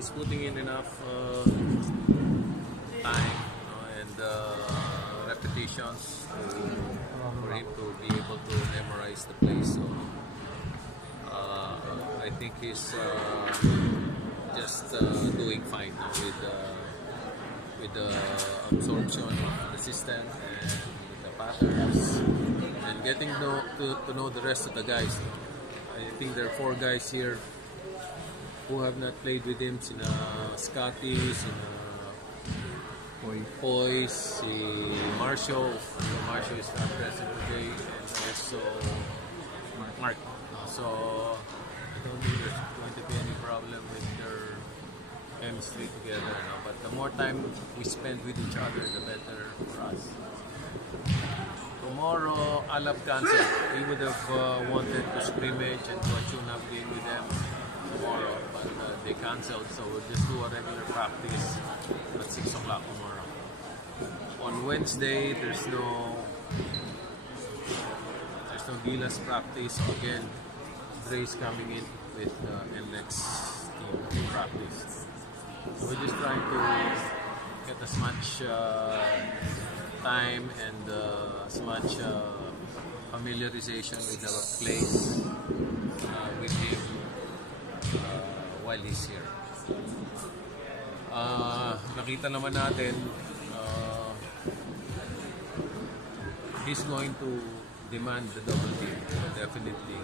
he's putting in enough time and repetitions for him to be able to memorize the plays. So I think he's just doing fine now with the absorption of the system and the patterns and getting to know the rest of the guys. I think there are 4 guys here who have not played with him. Sina Scotty, sina Poise, si Marshall. Marshall is not present today, and also Mark. So I don't think there's going to be any problem with their chemistry together. No? But the more time we spend with each other, the better for us. Tomorrow, Alab canceled. He would have wanted to scrimmage and do a tune-up game with them tomorrow, but they canceled, so we'll just do a regular practice at 6 o'clock tomorrow. On Wednesday, there's no Gilas practice. Again, Dre's coming in with NLEX team practice. So we're just trying to get as much time and as much familiarization with the plays with him while he's here. Nakita naman natin he's going to demand the double team, definitely.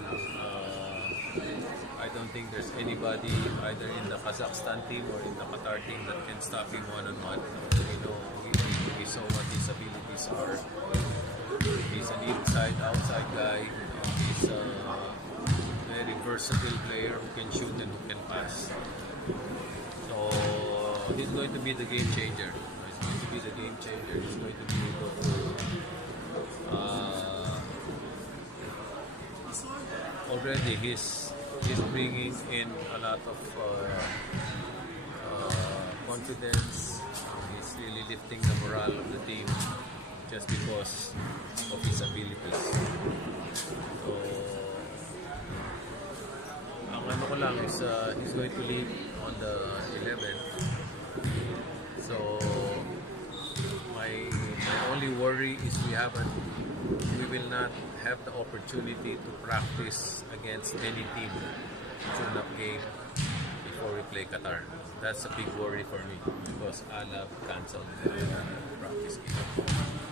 I don't think there's anybody either in the Kazakhstan team or in the Qatar team that can stop him one-on-one. You know, we saw what his abilities are. He's an inside, outside guy. He's a very versatile player who can shoot and who can pass. So he's going to be the game changer. He's going to be the game changer. He's going to be able to already he's bringing in a lot of confidence. He's really lifting the morale of the team just because of his abilities. So ang ano ko lang is he's going to leave on the 11th. So my only worry is we will not have the opportunity to practice against any team tune-up game before we play Qatar. That's a big worry for me because Alab canceled the practice game.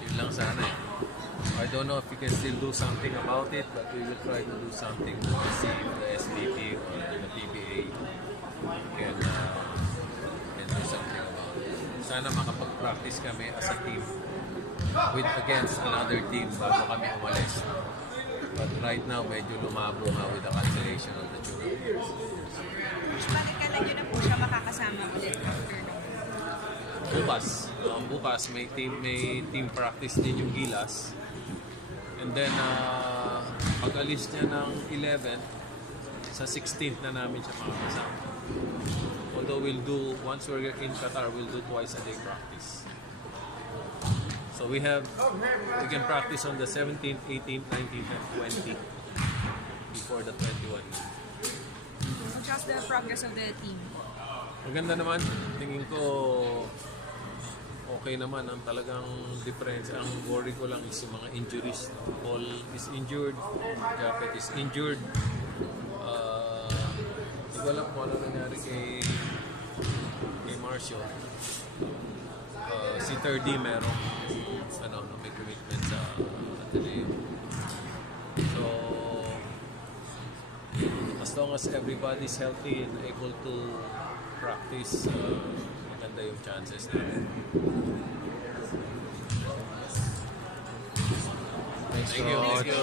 Yun lang sana eh. I don't know if we can still do something about it, but we will try to do something to see if the SVP or the PBA can do something about it. Sana makapag-practice kami as a team against another team bago kami umalis. But right now, medyo lumabo nga with the cancellation of the tour. Bakit kailan nyo na po siya makakasama ulit after nung? Bukas may team practice din yung Gilas. And then, pag-alis niya ng 11th, sa 16th na namin siya makakasama. Although once we're in Qatar, we'll do twice a day practice. So we can practice on the 17th, 18th, 19th, and 20th before the 21. How's the progress of the team? Maganda naman. Tingin ko okay naman. Ang talagang difference. Ang worry ko lang is yung mga injuries. Paul is injured. Japet is injured. Hindi ko alam kung ano nangyari kay Marshall. Si 3D merong may commitment sa Ateneo. So as long as everybody's healthy and able to practice, maganda yung chances natin. Thank you.